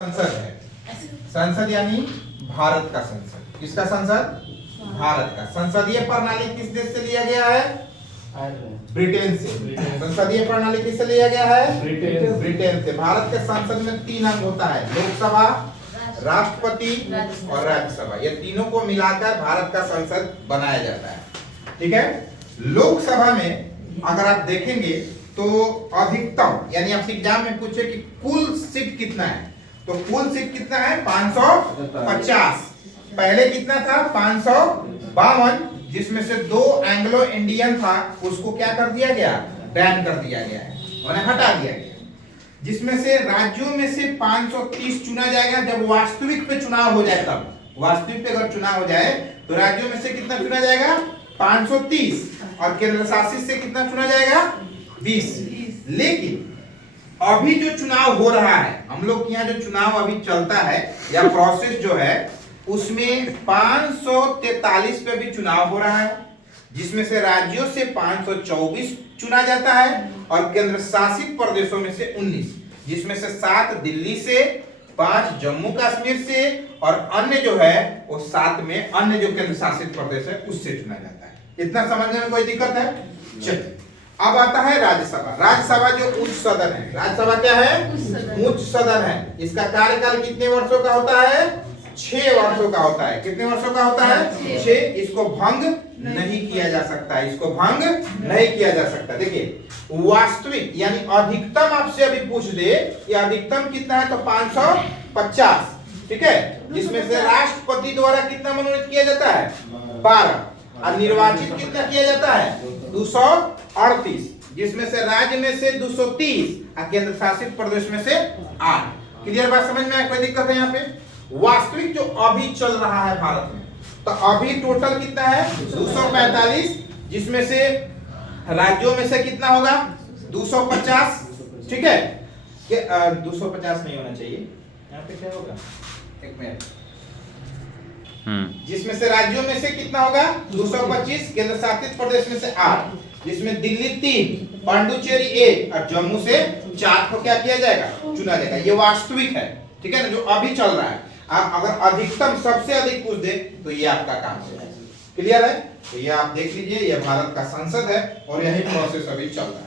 संसद है। संसद यानी भारत का संसद। किसका संसद? भारत का। संसदीय प्रणाली किस देश से लिया गया है? ब्रिटेन से। संसदीय प्रणाली किससे लिया गया है? ब्रिटेन से। भारत के संसद में 3 अंग होता है, लोकसभा, राष्ट्रपति और राज्यसभा। ये तीनों को मिलाकर भारत का संसद बनाया जाता है। ठीक है। लोकसभा में अगर आप देखेंगे तो अधिकतम, यानी आपसे एग्जाम में पूछे कि कुल सीट कितना है, तो कुल सीट कितना है? 550। पहले कितना था? 552, जिसमें से 2 एंग्लो इंडियन था, उसको क्या कर दिया गया? बैन कर दिया गया है, उन्हें हटा दिया गया। जिसमें से राज्यों में से 530 चुना जाएगा जब वास्तविक पे चुनाव हो जाए। तब वास्तविक पे अगर चुनाव हो जाए तो राज्यों में से कितना चुना जाएगा? 530। और केंद्र शासित से कितना चुना जाएगा? 20। लेकिन अभी जो चुनाव हो रहा है, हम लोग के यहाँ जो चुनाव अभी चलता है या प्रोसेस जो है, उसमें 543 पे भी चुनाव हो रहा है, जिसमें से राज्यों से 524 चुना जाता है और केंद्र शासित प्रदेशों में से 19, जिसमें से 7 दिल्ली से, 5 जम्मू कश्मीर से और अन्य जो है वो 7 में अन्य जो केंद्र शासित प्रदेश है उससे चुना जाता है। इतना समझने में कोई दिक्कत है? चलिए, अब आता है राज्यसभा। राज्यसभा जो उच्च सदन है। राज्यसभा क्या है? उच्च सदन है। इसका कार्यकाल कितने वर्षों का होता है? 6 वर्षों का होता है। कितने वर्षों का होता है? 6। इसको भंग नहीं किया जा सकता। इसको भंग नहीं किया जा सकता। देखिए, वास्तविक यानी अधिकतम आपसे अभी पूछ दे कि अधिकतम कितना है, तो 550। ठीक है। जिसमें से राष्ट्रपति द्वारा कितना मनोनीत किया जाता है? 12। और निर्वाचित कितना किया जाता है? 238, जिसमें से राज्य में से 230 और केंद्र शासित प्रदेश में से 8। क्लियर बात समझ में आया? कोई दिक्कत है यहाँ पे? वास्तविक जो अभी चल रहा है भारत में, तो अभी टोटल कितना है? 245, जिसमें से राज्यों में से कितना होगा? 250। ठीक है। 250 नहीं होना चाहिए, यहाँ पे क्या होगा? एक मिनट। जिसमें से राज्यों में से कितना होगा? 225, केंद्र शासित प्रदेश में से 8, जिसमें दिल्ली 3, पांडुचेरी 1 और जम्मू से 4 को क्या किया जाएगा? चुना जाएगा। ये वास्तविक है। ठीक है ना, जो अभी चल रहा है। आप अगर अधिकतम सबसे अधिक पूछ दे तो ये आपका काम है। क्लियर है? तो ये आप देख लीजिए, ये भारत का संसद है और यही प्रोसेस अभी चल रहा है।